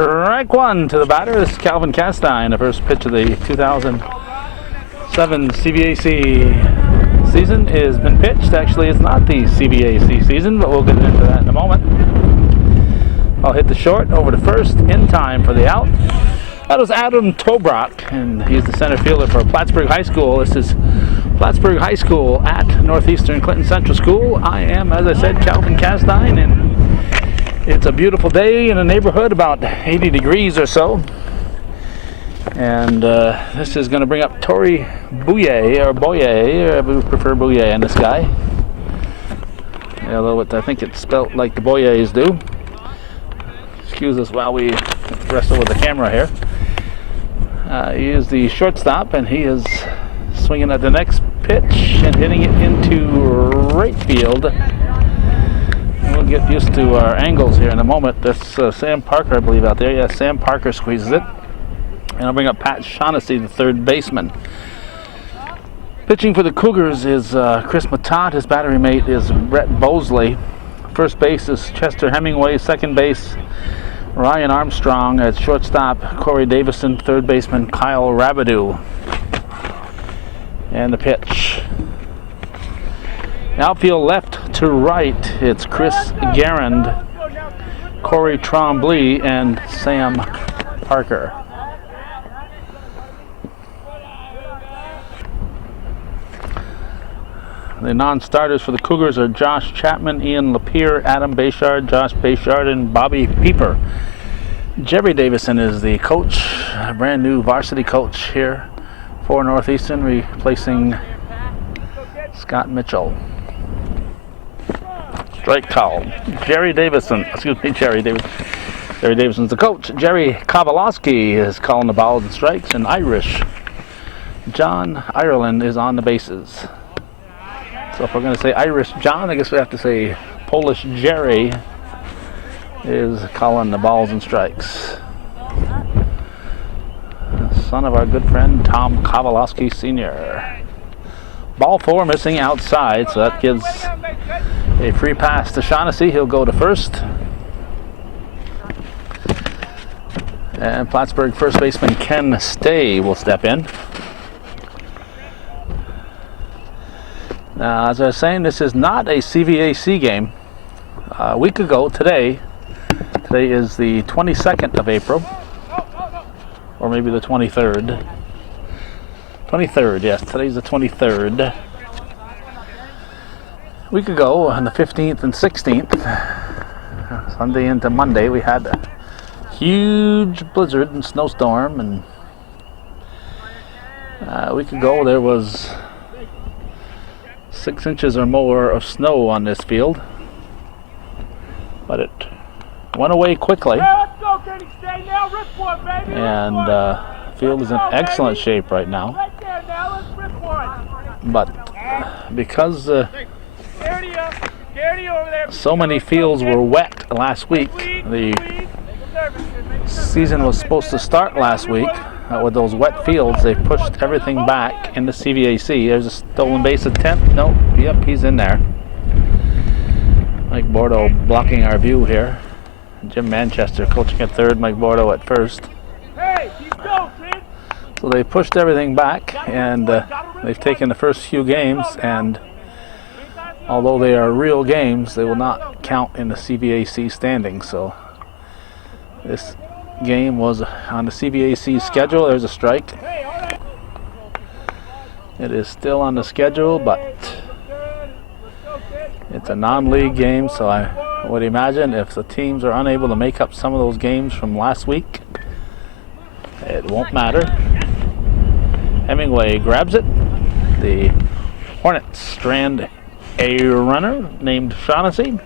Strike one to the batter. This is Calvin Castine, the first pitch of the 2007 CVAC season has been pitched. Actually, it's not the CVAC season, but we'll get into that in a moment. I'll hit the short over to first in time for the out. That was Adam Tobrock, and he's the center fielder for Plattsburgh High School. This is Plattsburgh High School at Northeastern Clinton Central School. I am, as I said, Calvin Castine, and it's a beautiful day in the neighborhood, about 80 degrees or so. And this is going to bring up Tori Bouye, or we prefer Bouye on this guy. Although I think it's spelt like the Boyes do. Excuse us while we wrestle with the camera here. He is the shortstop, and he is swinging at the next pitch and hitting it into right field. We'll get used to our angles here in a moment. That's Sam Parker, I believe, out there. Yeah, Sam Parker squeezes it. And I'll bring up Pat Shaughnessy, the third baseman. Pitching for the Cougars is Chris Matat. His battery mate is Brett Bosley. First base is Chester Hemingway. Second base, Ryan Armstrong. At shortstop, Corey Davison. Third baseman, Kyle Rabideau. And the pitch. Outfield left to right, it's Chris Garand, Corey Trombley, and Sam Parker. The non-starters for the Cougars are Josh Chapman, Ian Lapierre, Adam Bayshard, Josh Bayshard, and Bobby Pieper. Jerry Davison is the coach, a brand new varsity coach here for Northeastern, replacing Scott Mitchell. Strike call. Jerry Davison's the coach. Jerry Kowalowski is calling the balls and strikes, and Irish John Ireland is on the bases. So if we're going to say Irish John, I guess we have to say Polish Jerry is calling the balls and strikes. Son of our good friend Tom Kowalowski Sr. Ball four, missing outside, so that gives a free pass to Shaughnessy. He'll go to first. And Plattsburgh first baseman Ken Stay will step in. Now, as I was saying, this is not a CVAC game. A week ago today is the 22nd of April, or maybe the 23rd. 23rd, yes, today's the 23rd. A week ago, on the 15th and 16th, Sunday into Monday, we had a huge blizzard and snowstorm, and a week ago there was 6 inches or more of snow on this field, but it went away quickly, and the field is in excellent shape right now. But because so many fields were wet last week, the season was supposed to start last week. With those wet fields, they pushed everything back into CVAC. There's a stolen base attempt. Nope. Yep, he's in there. Mike Bordeaux blocking our view here. Jim Manchester coaching at third, Mike Bordeaux at first. So they pushed everything back, and they've taken the first few games, and although they are real games, they will not count in the CVAC standings. So this game was on the CVAC schedule. There's a strike. It is still on the schedule, but it's a non-league game, so I would imagine if the teams are unable to make up some of those games from last week, it won't matter. Hemingway grabs it. The Hornets strand a runner named Shaughnessy,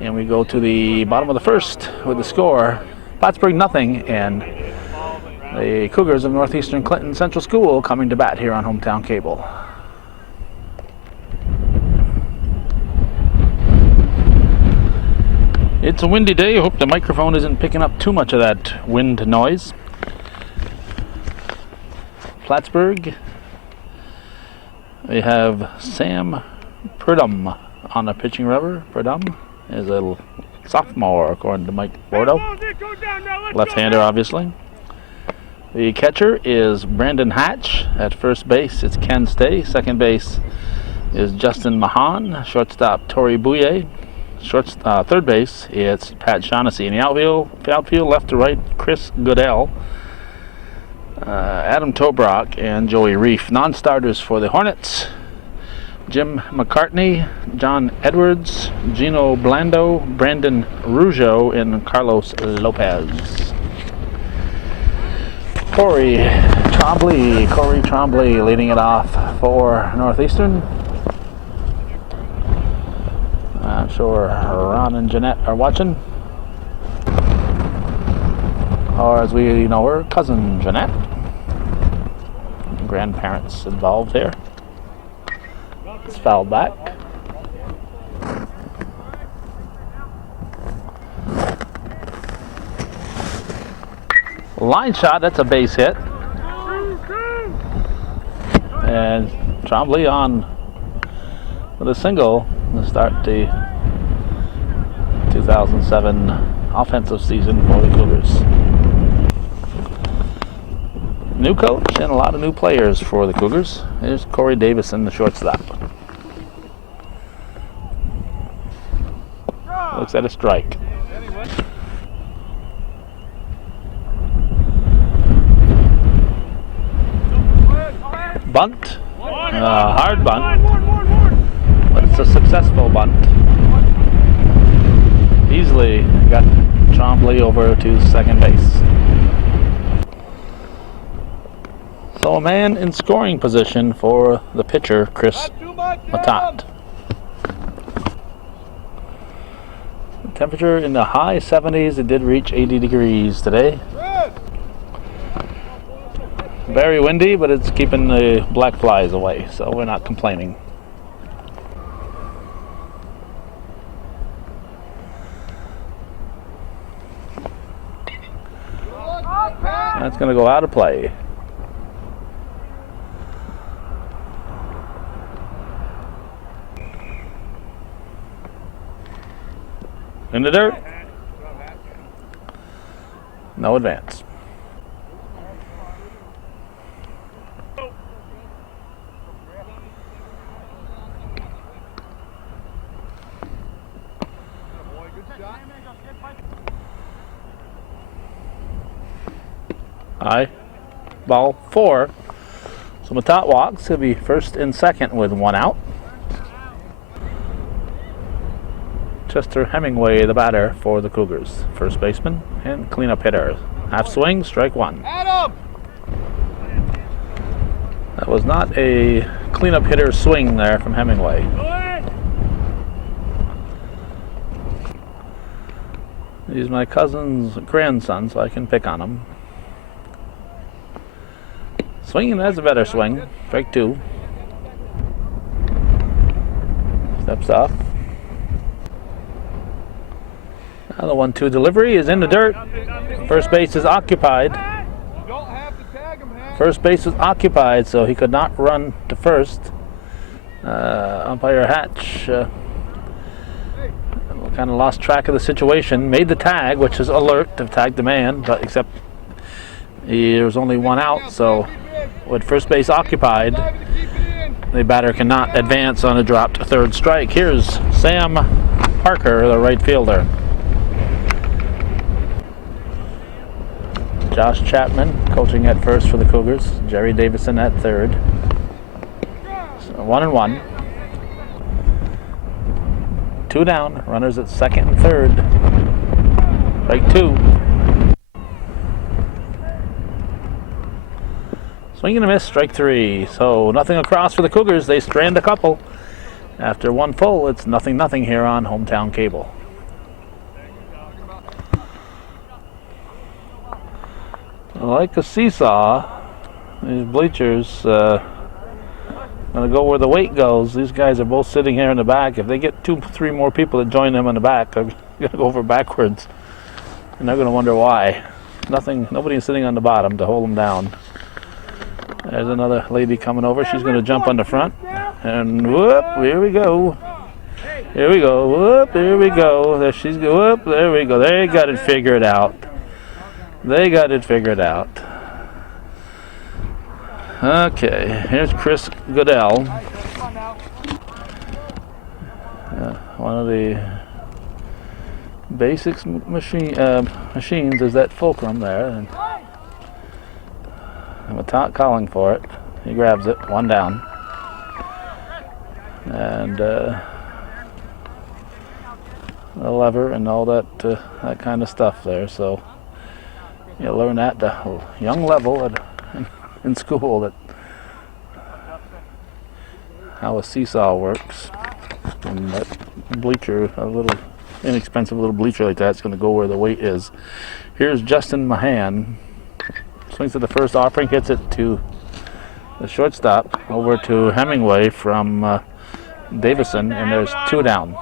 and we go to the bottom of the first with the score: Plattsburgh nothing, and the Cougars of Northeastern Clinton Central School coming to bat here on Hometown Cable. It's a windy day. I hope the microphone isn't picking up too much of that wind noise. Plattsburgh, we have Sam Purdom on the pitching rubber. Purdom is a sophomore, according to Mike Bordeaux. Left-hander, obviously. The catcher is Brandon Hatch. At first base, it's Ken Stay. Second base is Justin Mahan. Shortstop, Tori Bouye. Third base, it's Pat Shaughnessy. In the outfield, left to right, Chris Goodell, Adam Tobrock, and Joey Reef. Non-starters for the Hornets: Jim McCartney, John Edwards, Gino Blando, Brandon Rougeau, and Carlos Lopez. Corey Trombley leading it off for Northeastern. I'm sure Ron and Jeanette are watching. Or as we know her, cousin Jeanette. Grandparents involved here. It's fouled back. Line shot, that's a base hit. And Trombley on with a single to start the 2007 offensive season for the Cougars. New coach and a lot of new players for the Cougars. Here's Corey Davison, the shortstop. Looks at a strike. Bunt. Hard bunt. But it's a successful bunt. Easily got Trombley over to second base. So a man in scoring position for the pitcher, Chris Matat. The temperature in the high 70s. It did reach 80 degrees today. Very windy, but it's keeping the black flies away, so we're not complaining. That's going to go out of play. In the dirt. No advance. High. Ball 4. So Matat walks. He'll be first and second with one out. Chester Hemingway, the batter for the Cougars. First baseman and cleanup hitter. Half swing, strike one. That was not a cleanup hitter swing there from Hemingway. He's my cousin's grandson, so I can pick on him. Swinging, that's a better swing. Strike two. Steps off. Now the 1-2 delivery is in the dirt. First base is occupied. First base was occupied, so he could not run to first. Umpire Hatch kind of lost track of the situation. Made the tag, which is alert to tag the man, but except there was only one out, so with first base occupied, the batter cannot advance on a dropped third strike. Here's Sam Parker, the right fielder. Josh Chapman coaching at first for the Cougars. Jerry Davison at third. So 1-1. 2 down. Runners at second and third. Strike two. Swing and a miss. Strike three. So nothing across for the Cougars. They strand a couple. After one full, it's 0-0 here on Hometown Cable. Like a seesaw, these bleachers gonna go where the weight goes. These guys are both sitting here in the back. If they get 2-3 more people to join them in the back, they're gonna go over backwards, and they're gonna wonder why. Nobody's sitting on the bottom to hold them down. There's another lady coming over. She's gonna jump on the front, and whoop! Here we go. Here we go. Whoop, there we go. There she's go. Whoop, there we go. They got it figured out. They got it figured out. Okay, here's Chris Goodell. One of the basics machines is that fulcrum there. And I'm calling for it. He grabs it, one down. And the lever and all that that kind of stuff there. So you learn that at a young level in school, that how a seesaw works. And that bleacher, a little inexpensive little bleacher like that's going to go where the weight is. Here's Justin Mahan. Swings to the first offering, hits it to the shortstop, over to Hemingway from Davison, and there's 2 down.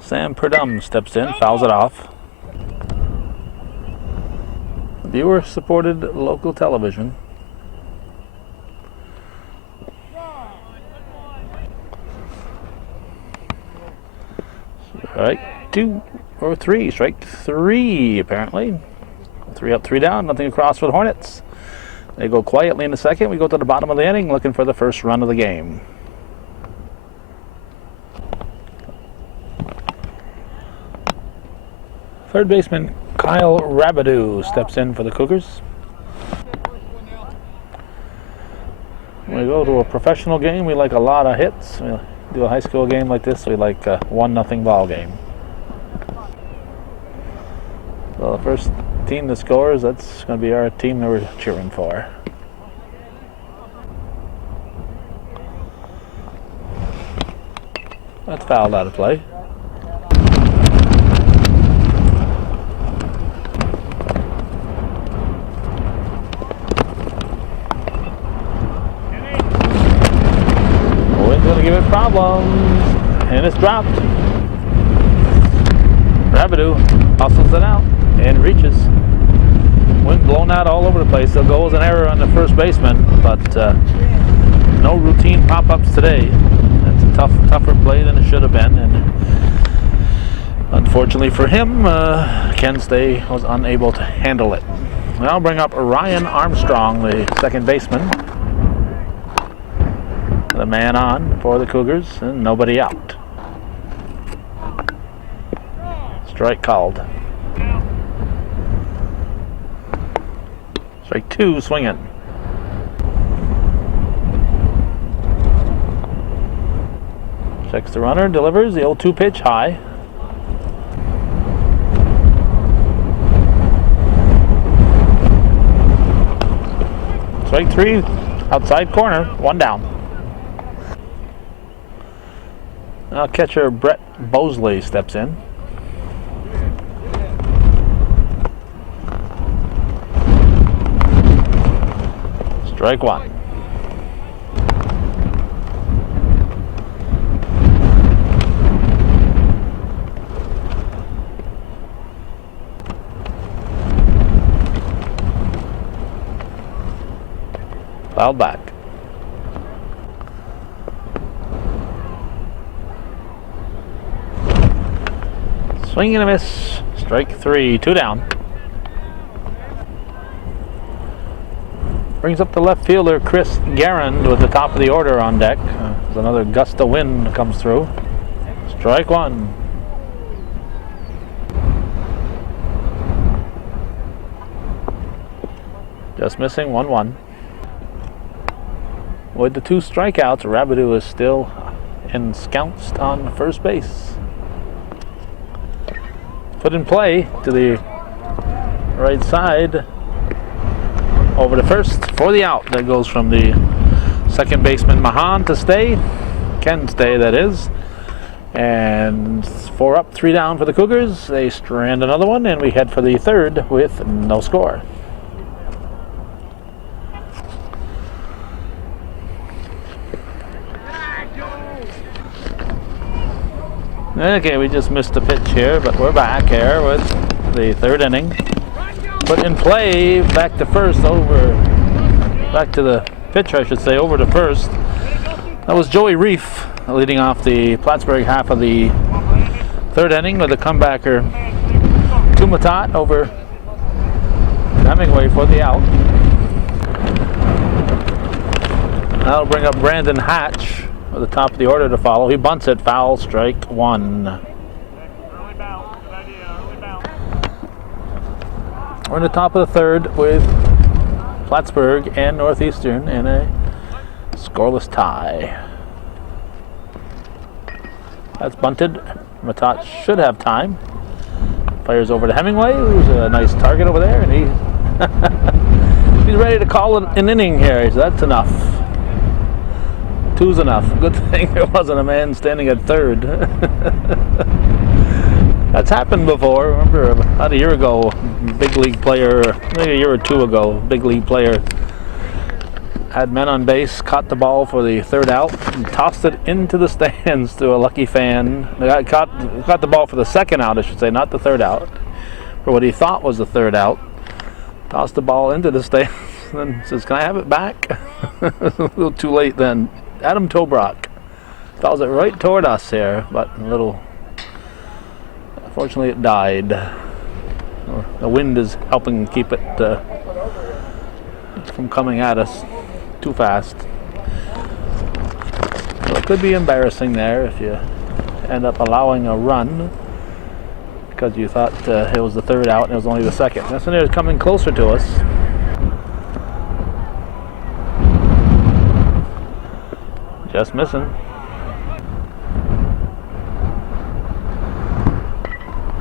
Sam Perdum steps in, fouls it off. Viewer-supported local television. Strike 2 or 3. Strike 3 apparently. 3 up, 3 down. Nothing across for the Hornets. They go quietly in the second. We go to the bottom of the inning looking for the first run of the game. Third baseman Kyle Rabideau steps in for the Cougars. When we go to a professional game, we like a lot of hits. We do a high school game like this, we like a 1-0 ball game. So the first team that scores, that's going to be our team that we're cheering for. That's fouled out of play. Wind's going to give it problems, and it's dropped. Rabideau hustles it out and reaches. Wind blown out all over the place. There'll go as an error on the first baseman, but no routine pop-ups today. That's a tougher play than it should have been, and unfortunately for him, Ken Stay was unable to handle it. I'll bring up Ryan Armstrong, the second baseman. The man on for the Cougars, and nobody out. Strike called. Strike 2, swinging. Checks the runner, delivers the 0-2 pitch high. Strike 3, outside corner, 1 down. Now catcher Brett Bosley steps in. Strike 1. Fouled back. Swing and a miss. Strike 3, 2 down. Brings up the left fielder Chris Garand with the top of the order on deck. There's another gust of wind that comes through. Strike 1. Just missing, 1-1. With the 2 strikeouts, Rabideau is still ensconced on first base. Put in play to the right side, over to first for the out. That goes from the second baseman Mahan to Stay, Ken Stay that is. And 4 up, 3 down for the Cougars. They strand another one, and we head for the third with no score. Okay, we just missed a pitch here, but we're back here with the third inning. Put in play, back to first, back to the pitcher, I should say, over to first. That was Joey Reef leading off the Plattsburgh half of the third inning with a comebacker to Matat over Hemingway for the out. That'll bring up Brandon Hatch at the top of the order to follow. He bunts it, foul, strike one. We're in the top of the third with Plattsburgh and Northeastern in a scoreless tie. That's bunted. Matat should have time. Fires over to Hemingway, who's a nice target over there, and he's ready to call it an inning here. So that's enough. Two's enough. Good thing there wasn't a man standing at third. That's happened before. Remember about a year ago, big league player, maybe a year or two ago, big league player had men on base, caught the ball for the third out, and tossed it into the stands to a lucky fan. The guy caught the ball for the second out, I should say, not the third out, for what he thought was the third out. Tossed the ball into the stands, and then says, "Can I have it back?" A little too late then. Adam Tobrock fouls it right toward us here, but a little. Fortunately, it died. The wind is helping keep it from coming at us too fast. So it could be embarrassing there if you end up allowing a run because you thought it was the third out and it was only the second. That's when it was coming closer to us. Just missing.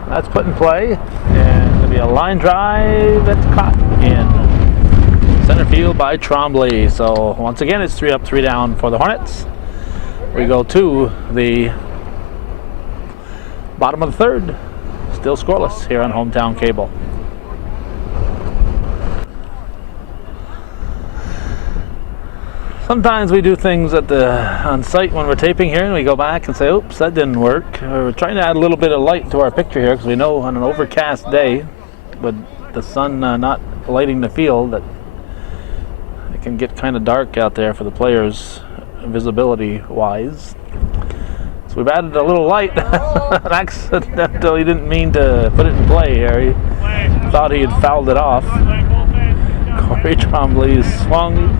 That's put in play, and it's going to be a line drive that's caught in center field by Trombley. So once again, it's 3 up, 3 down for the Hornets. We go to the bottom of the third, still scoreless here on Hometown Cable. Sometimes we do things on site when we're taping here, and we go back and say, "Oops, that didn't work." We're trying to add a little bit of light to our picture here because we know on an overcast day, with the sun not lighting the field, that it can get kind of dark out there for the players, visibility-wise. So we've added a little light. Accidentally, he didn't mean to put it in play here. He thought he had fouled it off. Corey Trombley swung.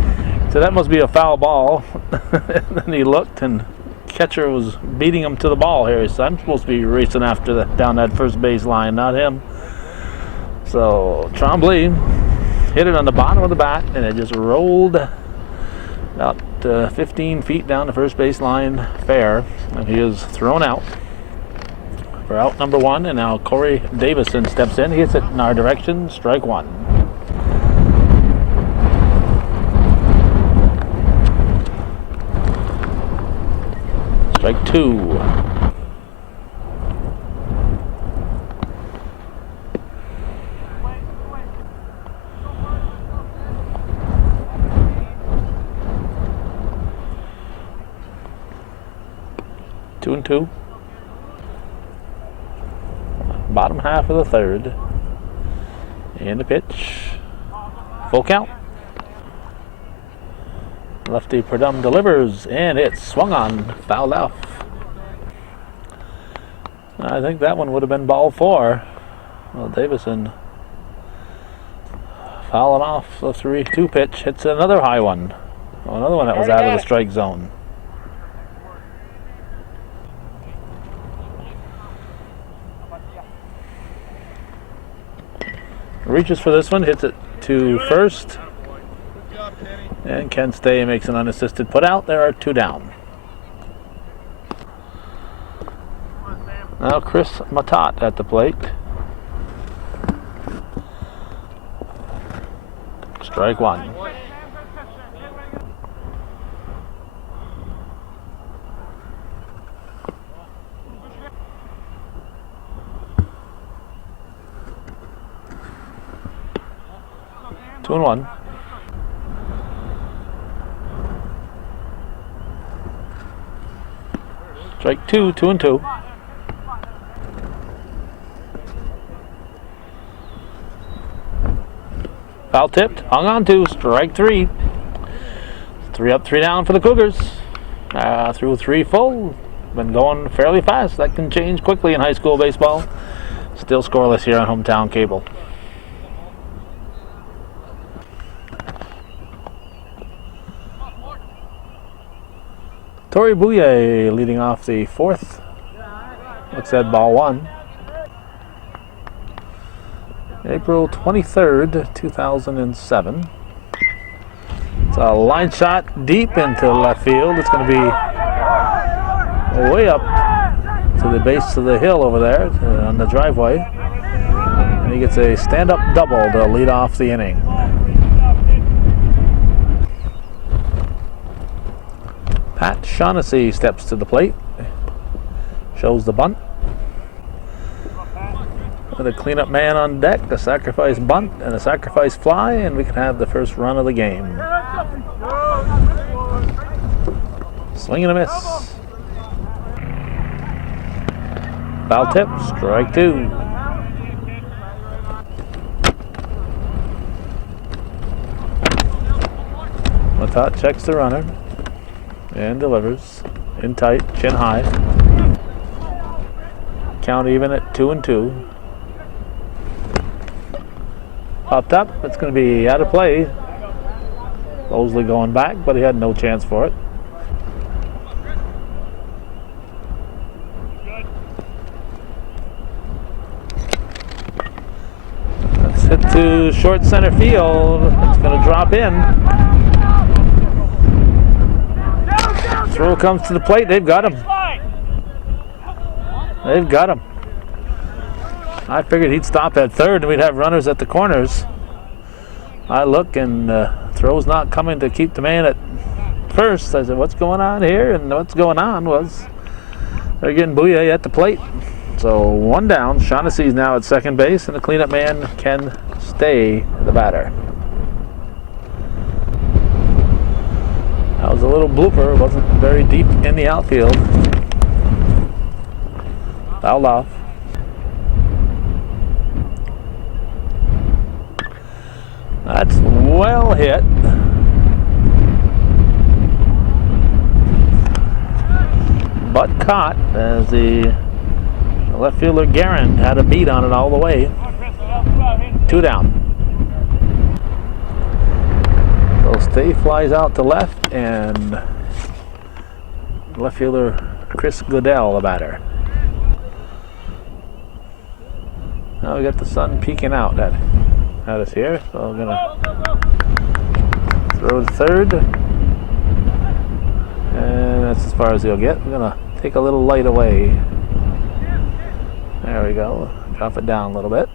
So that must be a foul ball. And then he looked, and catcher was beating him to the ball here. So I'm supposed to be racing after down that first base line, not him. So Trombley hit it on the bottom of the bat, and it just rolled about 15 feet down the first base line fair, and he is thrown out for out number one. And now Corey Davison steps in. He hits it in our direction. Strike one. Strike two. Two and two. Bottom half of the third. And the pitch. Full count. Lefty Perdum delivers, and it's swung on, fouled off. I think that one would have been ball four. Well, Davison fouling off the 3-2 pitch, hits another high one. Well, another one that was out of the strike zone. Reaches for this one, hits it to first. And Ken Stay makes an unassisted put out. There are 2 down. Now Chris Matat at the plate. Strike one. Two and one. Strike two, 2 and 2. Foul tipped, hung on to, strike three. 3 up, 3 down for the Cougars. Through 3 full. Been going fairly fast. That can change quickly in high school baseball. Still scoreless here on Hometown Cable. Tori Bouye leading off the 4th. Looks at ball 1. April 23rd, 2007. It's a line shot deep into left field. It's going to be way up to the base of the hill over there on the driveway. And he gets a stand-up double to lead off the inning. Pat Shaughnessy steps to the plate. Shows the bunt. With a cleanup man on deck, a sacrifice bunt, and a sacrifice fly, and we can have the first run of the game. Swing and a miss. Foul tip, strike 2. Matat checks the runner and delivers in tight, chin high. Count even at 2-2. Popped up, it's going to be out of play. Mosley going back, but he had no chance for it. Let's hit to short center field. It's going to drop in. Throw comes to the plate. They've got him. They've got him. I figured he'd stop at third and we'd have runners at the corners. I look and throw's not coming to keep the man at first. I said, what's going on here? And what's going on was they're getting Bouye at the plate. So 1 down. Shaughnessy's now at second base, and the cleanup man can stay the batter. That was a little blooper. It wasn't very deep in the outfield. Fouled off. That's well hit. But caught as the left fielder Guerin had a beat on it all the way. 2 down. So Stay flies out to left, and left fielder Chris Goodell, the batter. Now we got the sun peeking out at us here, so I'm gonna throw to third, and that's as far as he'll get. We're gonna take a little light away. There we go. Drop it down a little bit.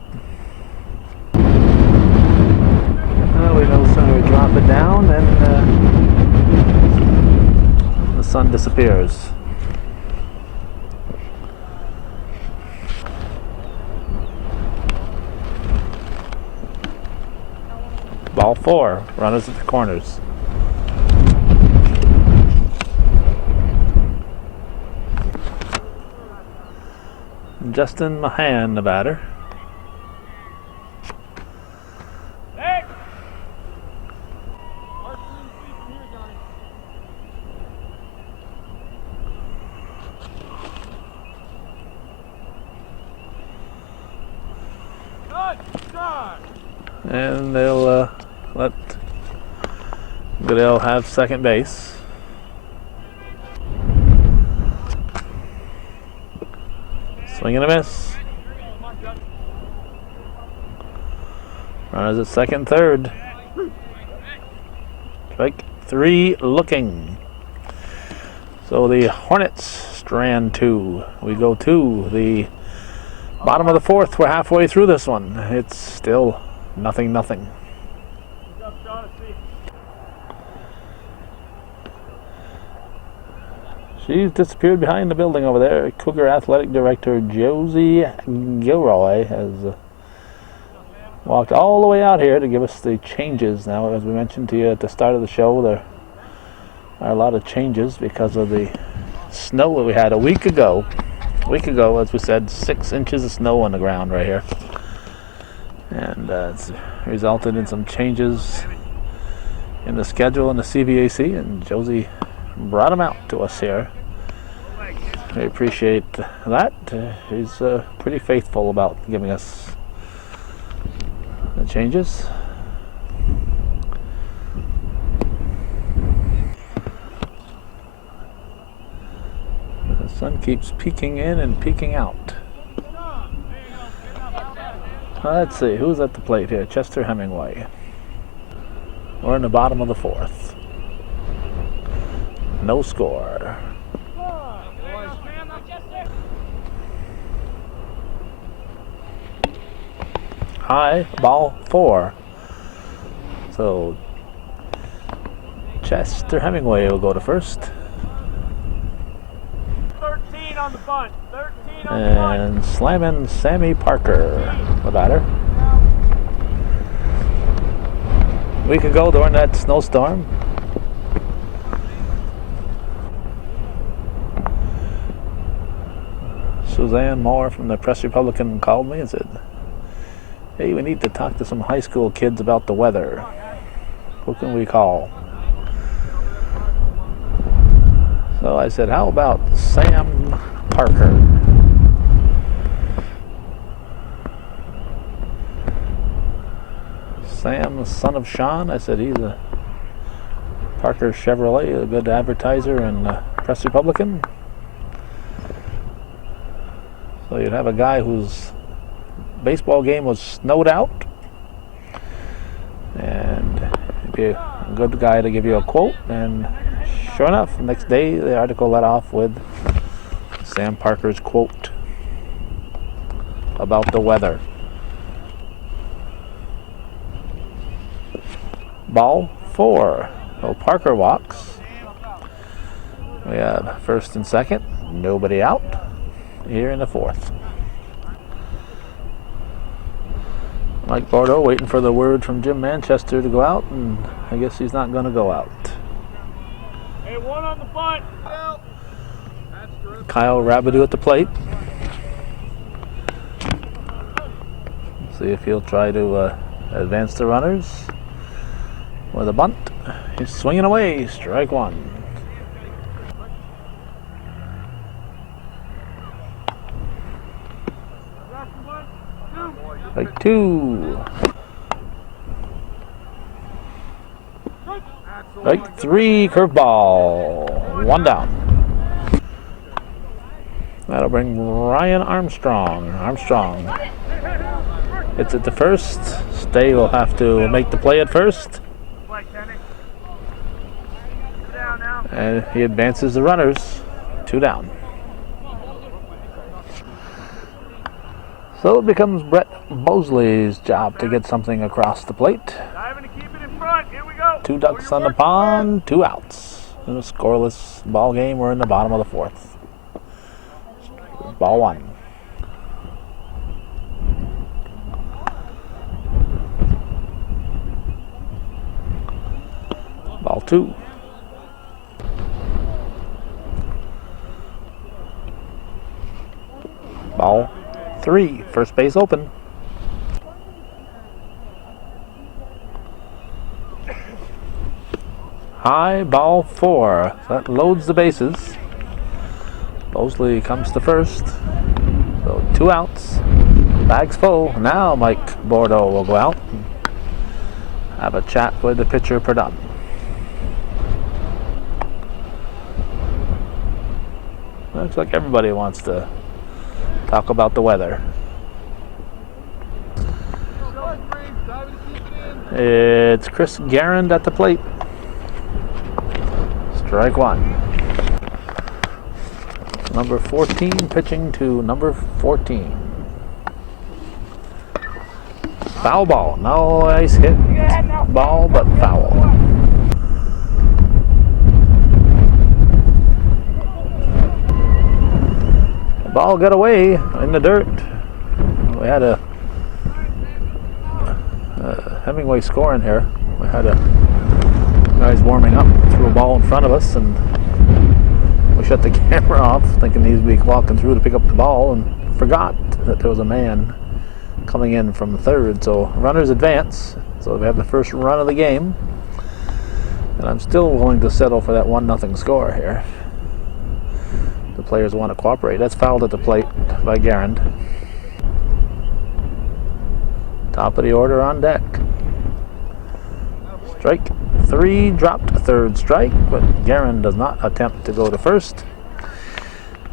We no sooner drop it down than the sun disappears. Ball 4, runners at the corners. Justin Mahan, the batter. And they'll let Goodell have second base. Swing and a miss. Runners at second, third. Strike 3 looking. So the Hornets strand 2. We go to the bottom of the 4th. We're halfway through this one. It's still 0-0. She's disappeared behind the building over there. Cougar Athletic Director Josie Gilroy has walked all the way out here to give us the changes. Now, as we mentioned to you at the start of the show, there are a lot of changes because of the snow that we had a week ago. As we said, 6 inches of snow on the ground right here. And it's resulted in some changes in the schedule in the CVAC, and Josie brought him out to us here. We appreciate that. He's pretty faithful about giving us the changes. The sun keeps peeking in and peeking out. Let's see, who's at the plate here? Chester Hemingway. We're in the bottom of the fourth. No score. High, ball 4. So Chester Hemingway will go to first. 13 on the bunt. 13 on the bunt. And slamming Sammy Parker, the batter. A week ago during that snowstorm, Suzanne Moore from the Press Republican called me and said, "Hey, we need to talk to some high school kids about the weather. Who can we call?" So I said, how about Sam Parker? Sam, the son of Sean. I said, he's a Parker Chevrolet, a good advertiser and Press Republican. So you'd have a guy whose baseball game was snowed out, and he'd be a good guy to give you a quote. And sure enough, the next day the article let off with Sam Parker's quote about the weather. Ball 4. So Parker walks. We have first and second, nobody out here in the fourth. Mike Bordeaux waiting for the word from Jim Manchester to go out, and I guess he's not going to go out. Hey, one on the bunt. Kyle Rabideau at the plate. See if he'll try to advance the runners with a bunt. He's swinging away. Strike 1. Strike 2. Strike 3. Curveball. 1 down. That'll bring Ryan Armstrong. It's at the first. Stay will have to make the play at first. And he advances the runners. 2 down. So it becomes Brett Mosley's job to get something across the plate. Diving to keep it in front. Here we go. 2 ducks on the pond, 2 outs. In a scoreless ball game, we're in the bottom of the fourth. Ball 1. Ball 2. Ball 3. First base open. High, ball 4. That loads the bases. Mosley comes to first. So 2 outs. Bag's full. Now Mike Bordeaux will go out and have a chat with the pitcher Perdon. Looks like everybody wants to talk about the weather. It's Chris Garand at the plate. Strike 1. Number 14 pitching to number 14. Foul ball. Nice hit ball, but foul. The ball got away in the dirt. We had a Hemingway scoring here. We had a guys warming up, threw a ball in front of us, and we shut the camera off thinking he'd be walking through to pick up the ball and forgot that there was a man coming in from third. So runners advance. So we have the first run of the game. And I'm still willing to settle for that 1-0 score here. The players want to cooperate. That's fouled at the plate by Garand. Top of the order on deck. Strike 3, dropped a third strike, but Garand does not attempt to go to first.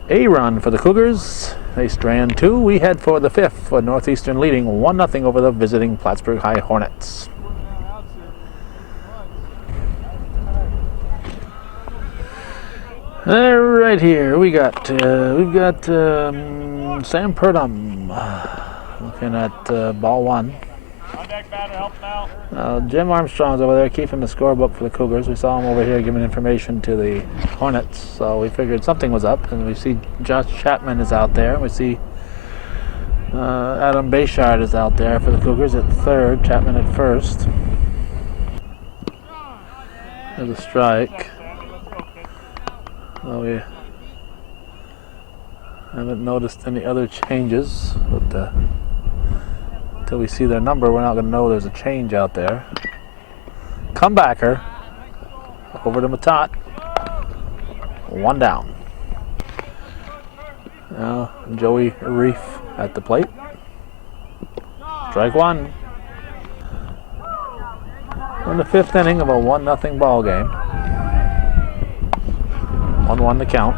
A run for the Cougars. They strand 2. We head for the 5th, for Northeastern leading 1-0 over the visiting Plattsburgh High Hornets. All right, here we've got Sam Purdom looking at ball 1. On deck batter, help out. Jim Armstrong's over there keeping the scorebook for the Cougars. We saw him over here giving information to the Hornets, so we figured something was up. And we see Josh Chapman is out there. We see Adam Bayshard is out there for the Cougars at third, Chapman at first. There's a strike. Well, we haven't noticed any other changes, but until we see their number, we're not going to know there's a change out there. Comebacker over to Matat. 1 down. Now Joey Reef at the plate. Strike 1. We're in the 5th inning of a 1-0 ball game. 1-1 to count.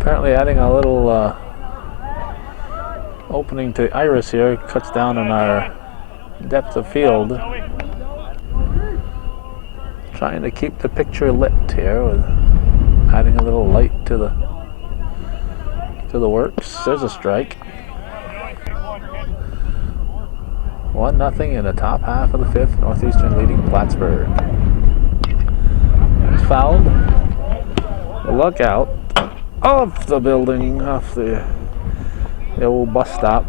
Apparently adding a little opening to Iris here cuts down on our depth of field. Trying to keep the picture lit here with adding a little light to the works. There's a strike. 1-0 in the top half of the 5th. Northeastern leading Plattsburgh. It's fouled. Look out. Off the building, off the old bus stop.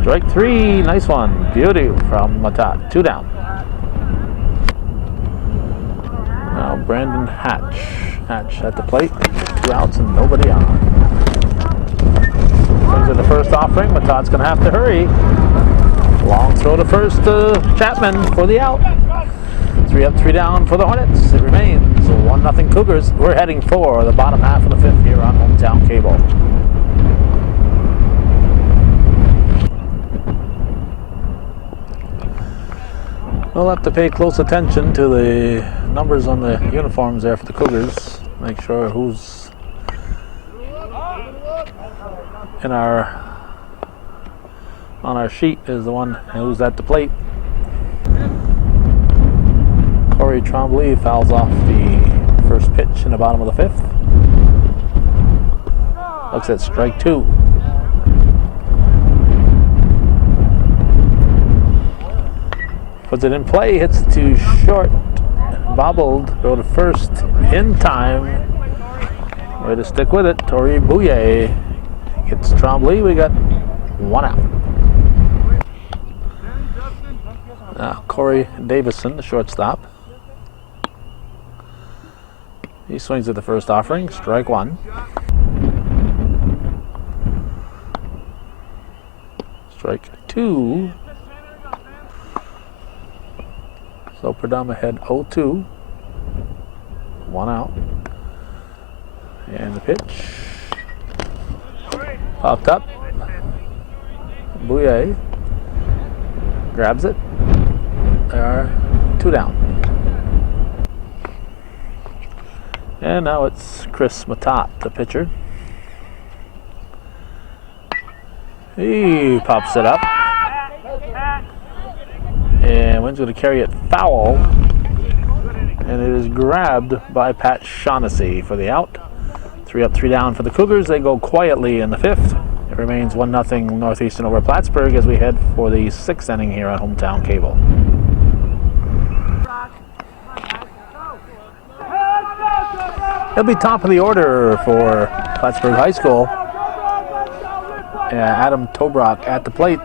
Strike 3, nice one. Beauty from Matat. 2 down. Now Brandon Hatch. Hatch at the plate. 2 outs and nobody on. Brings in the first offering. Matat's going to have to hurry. Long throw to first to Chapman for the out. 3 up, 3 down for the Hornets. It remains 1-0 Cougars. We're heading for the bottom half of the 5th here on Hometown Cable. We'll have to pay close attention to the numbers on the uniforms there for the Cougars. Make sure who's on our sheet is the one who's at the plate. Corey Trombley fouls off the first pitch in the bottom of the 5th. Looks at strike 2. Puts it in play, hits it too short, bobbled, go to first in time. Way to stick with it. Tori Bouye gets Trombley. We got 1 out. Now Corey Davison, the shortstop. He swings at the first offering, strike 1. Strike 2. So Purdom ahead 0-2. 1 out. And the pitch. Popped up. Bouye grabs it. There are 2 down. And now it's Chris Matat, the pitcher. He pops it up. And Wynn's going to carry it foul. And it is grabbed by Pat Shaughnessy for the out. 3 up, 3 down for the Cougars. They go quietly in the 5th. It remains 1-0 Northeastern over Plattsburgh as we head for the 6th inning here on Hometown Cable. He'll be top of the order for Plattsburgh High School. Adam Tobrock at the plate.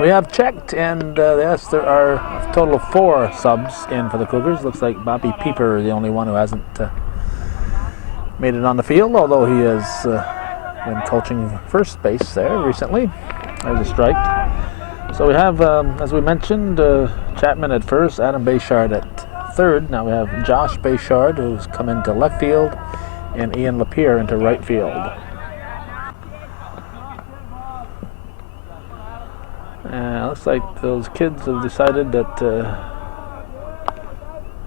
We have checked, and yes, there are a total of 4 subs in for the Cougars. Looks like Bobby Pieper is the only one who hasn't made it on the field, although he has been coaching first base there recently. There's a strike. So we have, as we mentioned, Chapman at first, Adam Bayshard at third. Now we have Josh Bayshard, who's come into left field, and Ian Lapierre into right field. Looks like those kids have decided that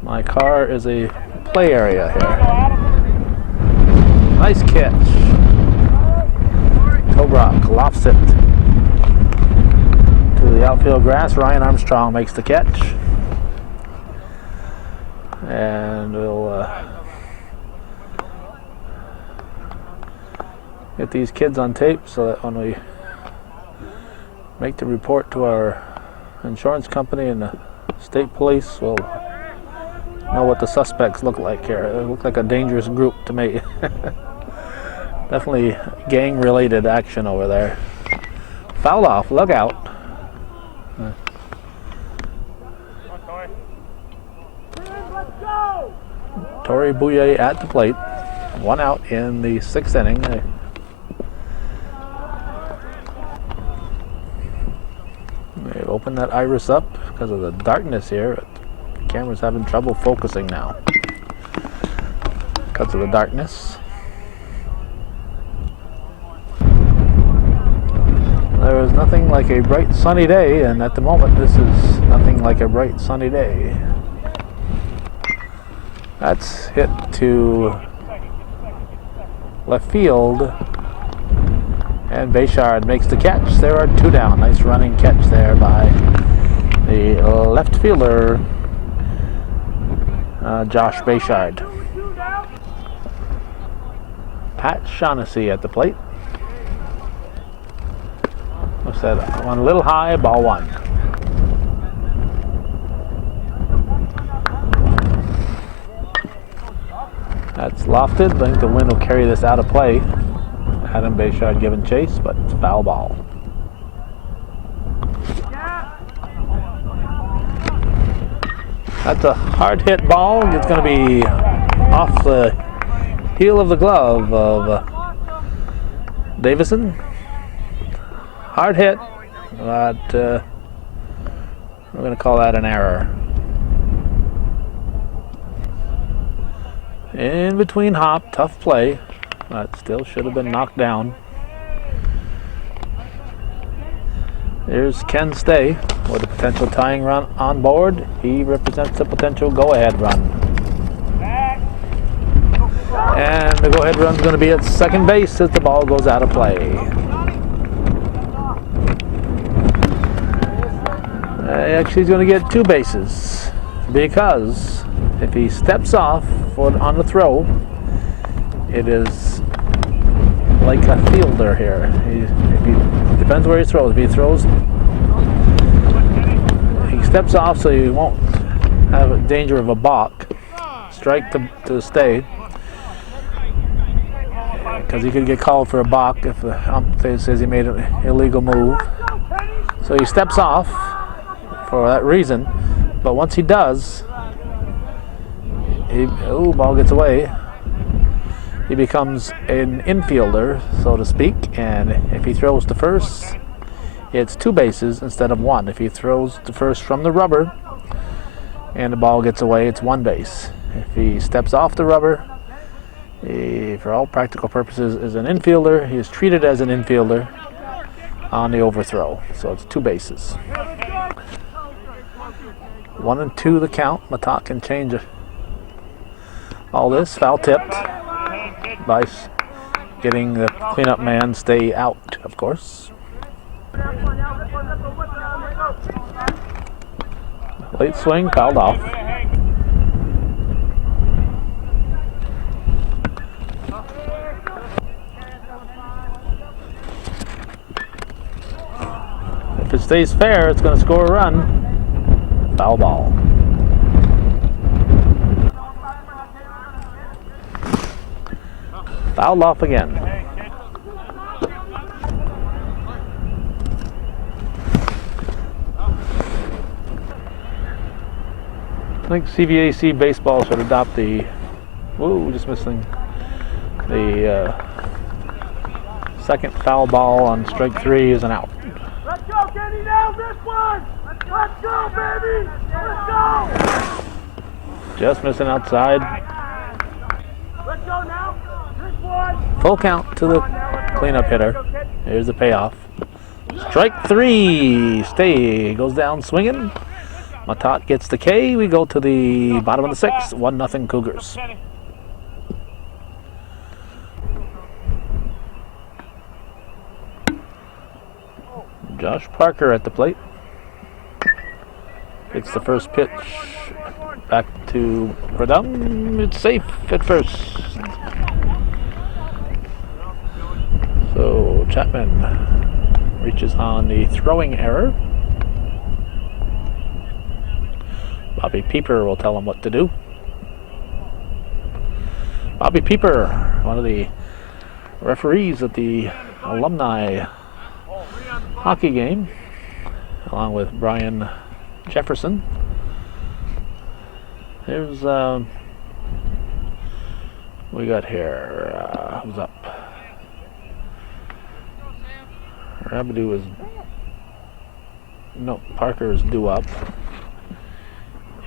my car is a play area here. Nice catch. Tobrock lofts it to the outfield grass. Ryan Armstrong makes the catch. And we'll get these kids on tape so that when we make the report to our insurance company and the state police, we'll know what the suspects look like here. They look like a dangerous group to me. Definitely gang-related action over there. Fouled off, look out. Torrey Bouye at the plate. 1 out in the 6th inning. They've opened that iris up because of the darkness here. The camera's having trouble focusing now because of the darkness. There is nothing like a bright sunny day, and at the moment this is nothing like a bright sunny day. That's hit to left field, and Bayshard makes the catch. There are 2 down. Nice running catch there by the left fielder, Josh Bayshard. Pat Shaughnessy at the plate. I said, one a little high, ball 1. That's lofted. I think the wind will carry this out of play. Adam Bayshard giving chase, but it's foul ball. That's a hard hit ball. It's going to be off the heel of the glove of Davison. Hard hit, but we're going to call that an error. In between hop, tough play, but still should have been knocked down. There's Ken Stay with a potential tying run on board. He represents a potential go-ahead run. And the go-ahead run is going to be at second base as the ball goes out of play. Actually, he's going to get 2 bases because if he steps off on the throw, it is like a fielder here. It depends where he throws. If he throws, he steps off so you won't have a danger of a balk. Strike to stay, because he could get called for a balk if the umpire says he made an illegal move. So he steps off for that reason, but once he does, ball gets away. He becomes an infielder, so to speak, and if he throws to first, it's 2 bases instead of 1. If he throws to first from the rubber and the ball gets away, it's 1 base. If he steps off the rubber, he, for all practical purposes, is an infielder. He is treated as an infielder on the overthrow, so it's 2 bases. 1 and 2 the count. Matak can change all this. Foul tipped by getting the cleanup man Stay out, of course. Late swing, fouled off. If it stays fair, it's going to score a run. Foul ball. Fouled off again. I think CVAC baseball should adopt the, whoa, just missing the second foul ball on strike 3 is an out. Let's go, Kenny, nail this one! Let's go, baby! Let's go! Just missing outside. Let's go now! This one! Full count to the cleanup hitter. Here's the payoff. Strike 3. Stay goes down swinging. Matat gets the K. We go to the bottom of the 6th. 1-0 Cougars. Josh Parker at the plate. It's the first pitch. Back to Pradum. It's safe at first. So Chapman reaches on the throwing error. Bobby Pieper will tell him what to do. Bobby Pieper, one of the referees at the alumni hockey game, along with Brian Jefferson. There's we got here. Who's up? Rabidou is no. Parker is due up,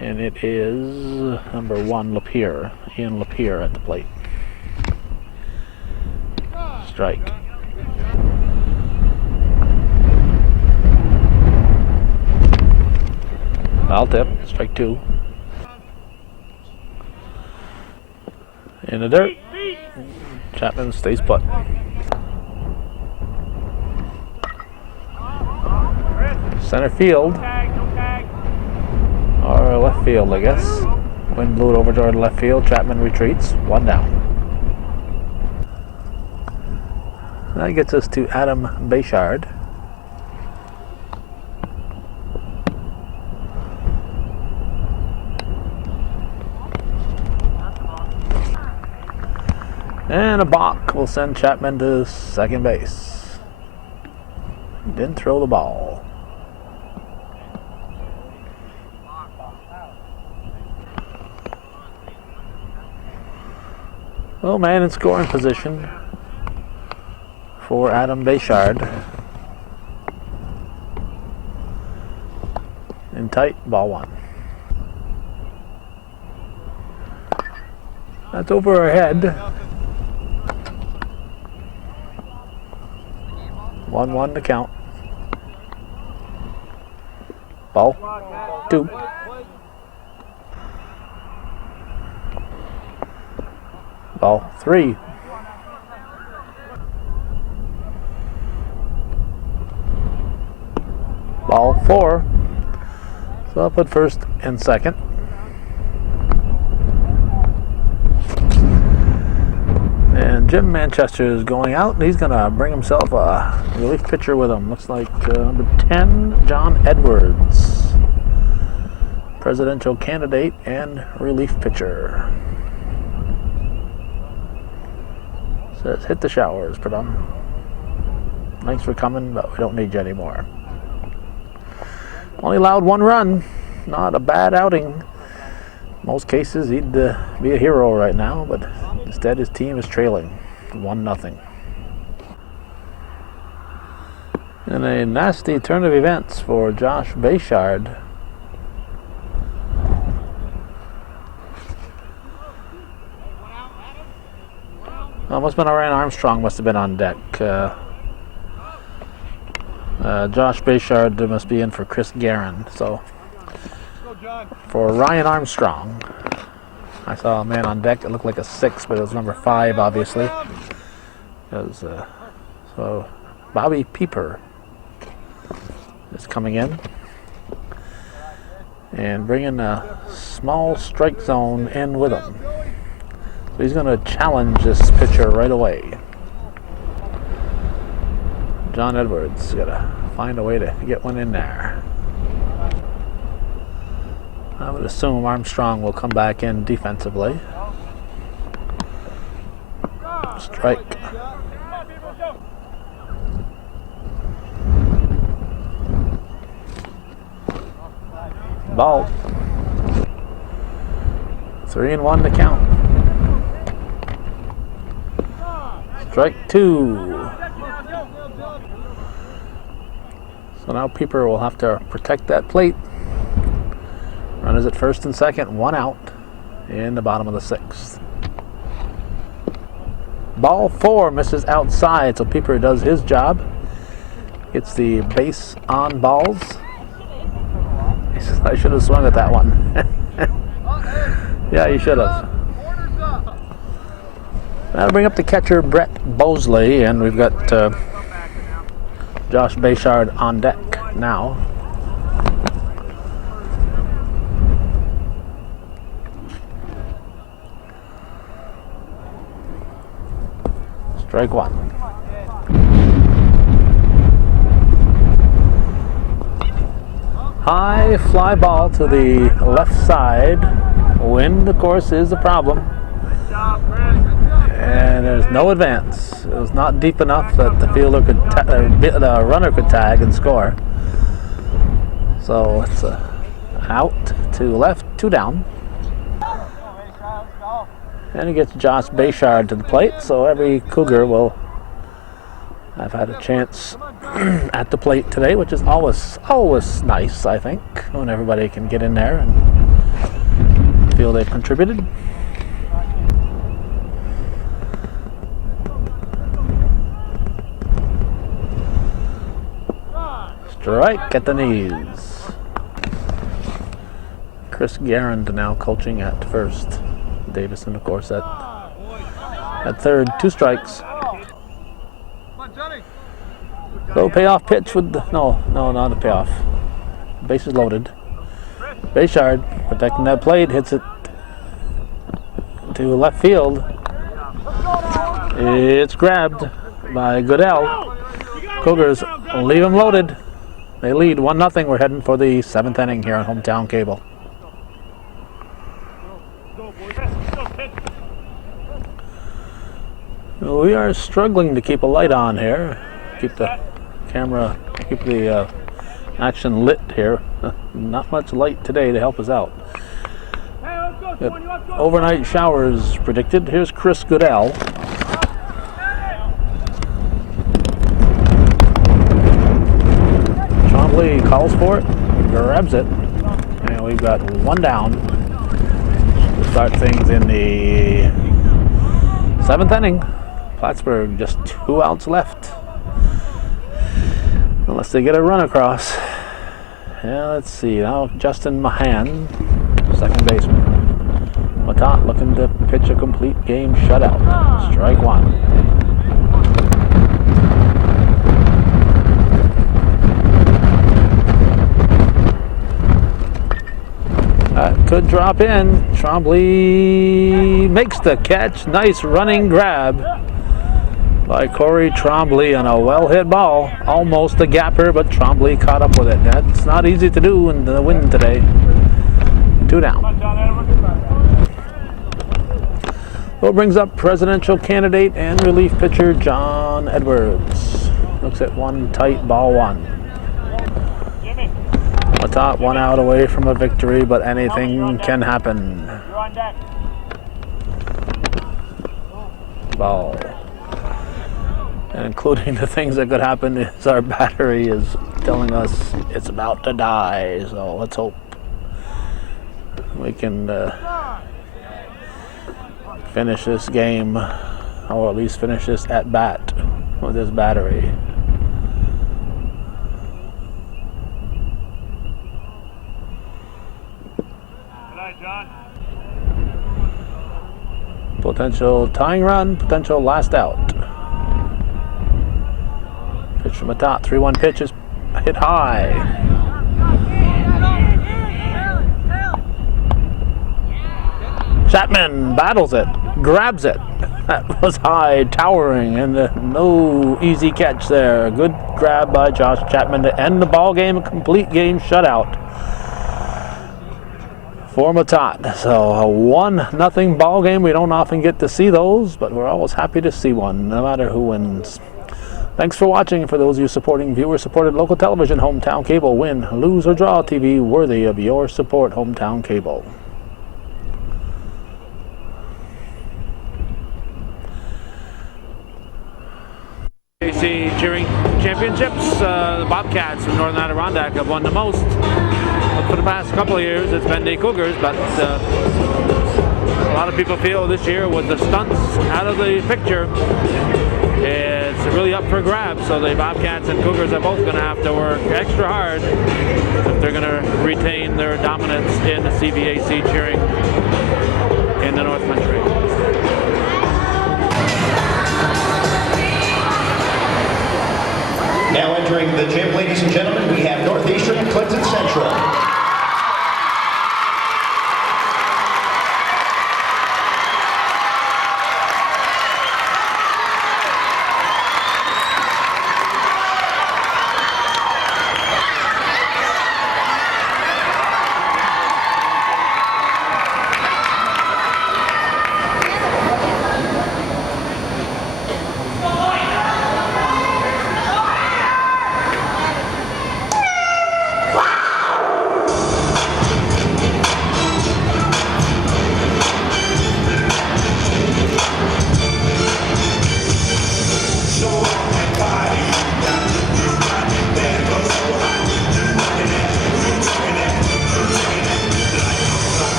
and it is number 1 Lapierre, Ian Lapierre at the plate. Strike. Foul tip, strike 2. In the dirt. Chapman stays put. Center field. Or left field, I guess. Wind blew it over toward left field. Chapman retreats. 1 down. That gets us to Adam Bayshard. And a balk will send Chapman to second base. Didn't throw the ball. Well, man in scoring position for Adam Bayshard. In tight, ball 1. That's over our head. 1-1 to count. Ball 2. Ball 3. Ball 4. So I'll put first and second. And Jim Manchester is going out, and he's going to bring himself a relief pitcher with him. Looks like number 10, John Edwards. Presidential candidate and relief pitcher. Says, hit the showers, Pradum. Thanks for coming, but we don't need you anymore. Only allowed 1 run. Not a bad outing. Most cases, he'd be a hero right now, but instead his team is trailing 1-0. And a nasty turn of events for Josh Bayshard. Must have been Ryan Armstrong must have been on deck. Josh Bayshard must be in for Chris Guerin. So for Ryan Armstrong, I saw a man on deck that looked like a 6, but it was number 5, obviously. So Bobby Pieper is coming in and bringing a small strike zone in with him. So he's going to challenge this pitcher right away. John Edwards got to find a way to get one in there. I would assume Armstrong will come back in defensively. Strike. Ball. 3-1 to count. Strike 2. So now Pieper will have to protect that plate. Runners at first and second, 1 out in the bottom of the 6th. Ball 4 misses outside, so Pieper does his job. Gets the base on balls. He says, I should have swung at that one. Yeah, you should have. That'll bring up the catcher, Brett Bosley, and we've got Josh Bayshard on deck now. Strike 1. High fly ball to the left side. Wind, of course, is the problem. And there's no advance. It was not deep enough that the fielder could, the runner could tag and score. So it's out to left, 2 down. And he gets Josh Bayshard to the plate, so every Cougar will have had a chance at the plate today, which is always nice, I think, when everybody can get in there and feel they've contributed. Strike at the knees. Chris Garand now coaching at first. Davison, of course, at third. 2 strikes. So payoff pitch with the, no, not a payoff. Bases loaded. Bayshard protecting that plate, hits it to left field. It's grabbed by Goodell. Cougars leave him loaded. They lead 1-0. We're heading for the 7th inning here on Hometown Cable. We are struggling to keep a light on here. Keep the camera, keep the action lit here. Not much light today to help us out. Overnight showers predicted. Here's Chris Goodell. Trombley calls for it, grabs it, and we've got 1 down to start things in the 7th inning. Plattsburgh just 2 outs left, unless they get a run across. Yeah, let's see now. Justin Mahan, second baseman. Matat looking to pitch a complete game shutout. Strike 1. Could drop in. Trombley makes the catch. Nice running grab by Corey Trombley on a well-hit ball. Almost a gapper, but Trombley caught up with it. That's not easy to do in the wind today. 2 down. Well, brings up presidential candidate and relief pitcher John Edwards. Looks at 1 tight, ball 1. Matat 1 out away from a victory, but anything can happen. Ball. And including the things that could happen is our battery is telling us it's about to die. So let's hope we can finish this game, or at least finish this at bat with this battery. Potential tying run, potential last out. Pitch from Matat, 3-1 pitch is hit high. Chapman battles it, grabs it. That was high, towering, and no easy catch there. Good grab by Josh Chapman to end the ball game, a complete game shutout for Matat. So a 1-0 ball game. We don't often get to see those, but we're always happy to see one, no matter who wins. Thanks for watching. For those of you supporting viewer-supported local television, Hometown Cable, win, lose, or draw TV worthy of your support. Hometown Cable. CVAC cheering championships. The Bobcats from Northern Adirondack have won the most. But for the past couple of years, it's been the Cougars, but a lot of people feel this year with the stunts out of the picture, it's really up for grabs. So the Bobcats and Cougars are both going to have to work extra hard if they're going to retain their dominance in the CVAC cheering in the North Country. Now entering the gym, ladies and gentlemen, we have Northeastern and Clinton Central.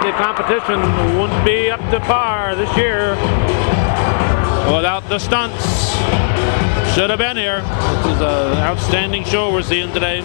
The competition wouldn't be up to par this year without the stunts. Should have been here. This is an outstanding show we're seeing today.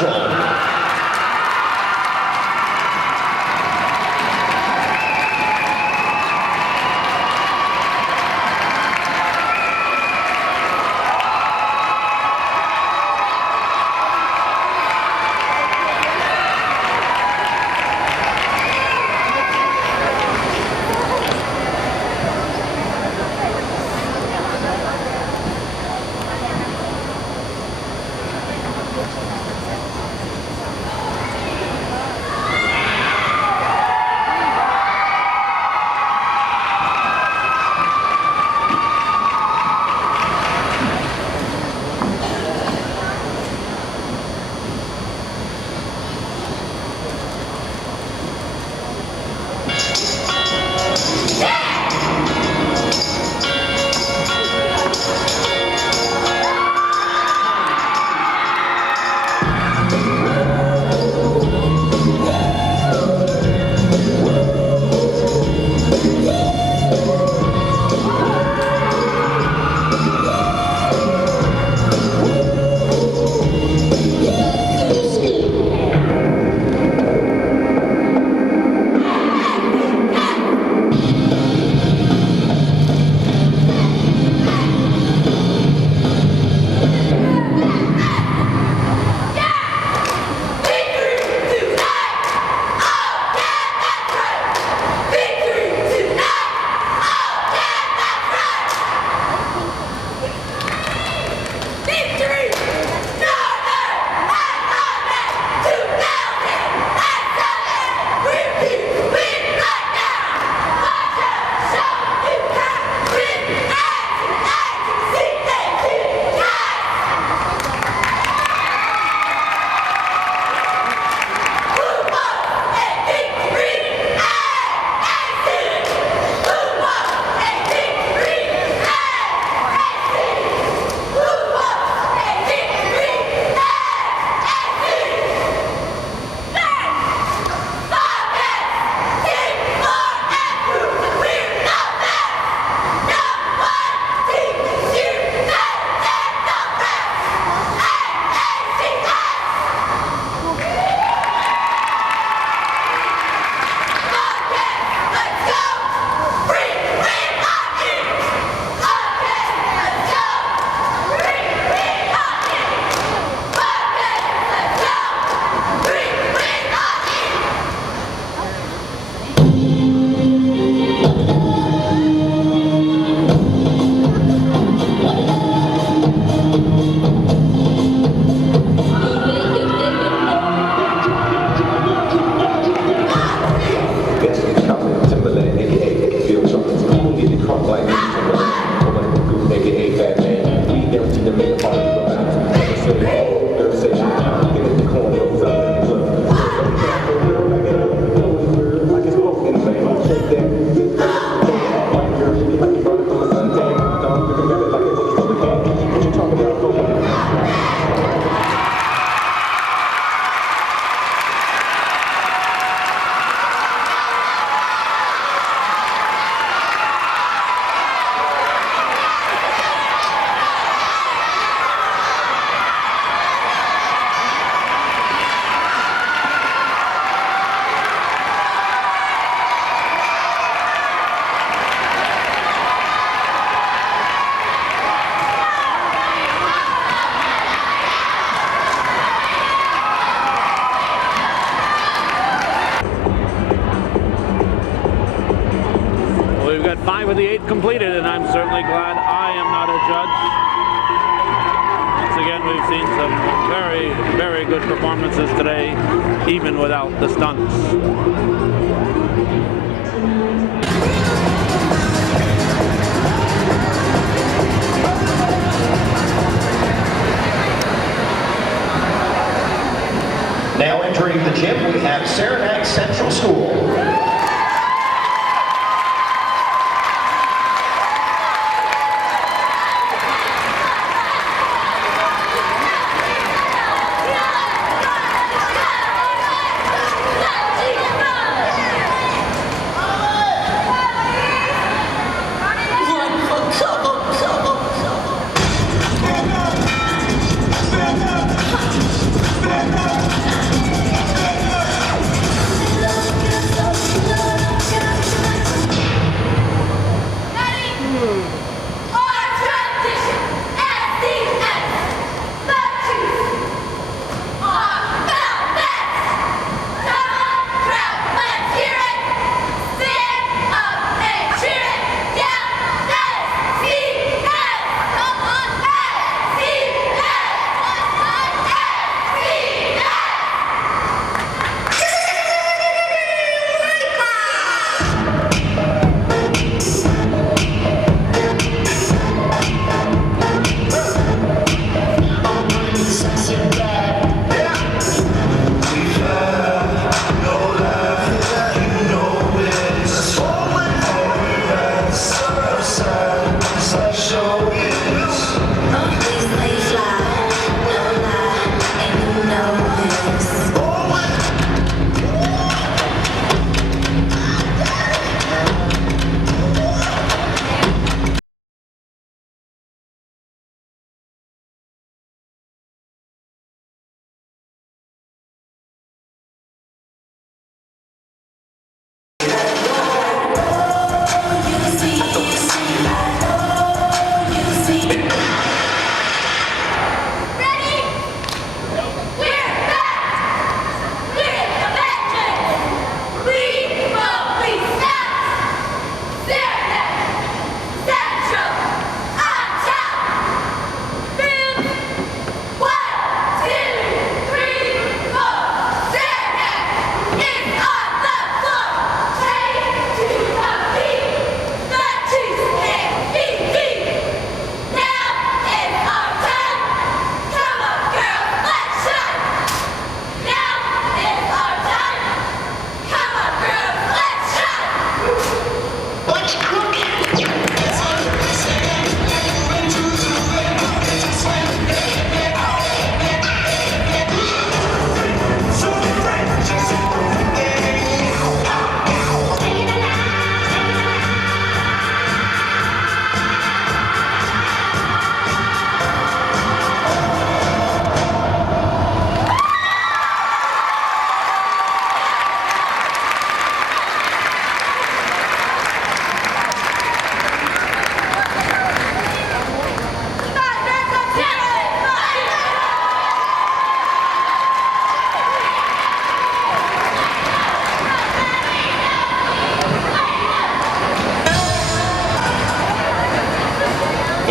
Central. With the 8 completed, and I'm certainly glad I am not a judge. Once again, we've seen some very, very good performances today, even without the stunts. Now entering the gym, we have Saranac Central School. Stand up!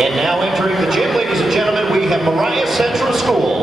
And now entering the gym, ladies and gentlemen, we have Mariah Central School.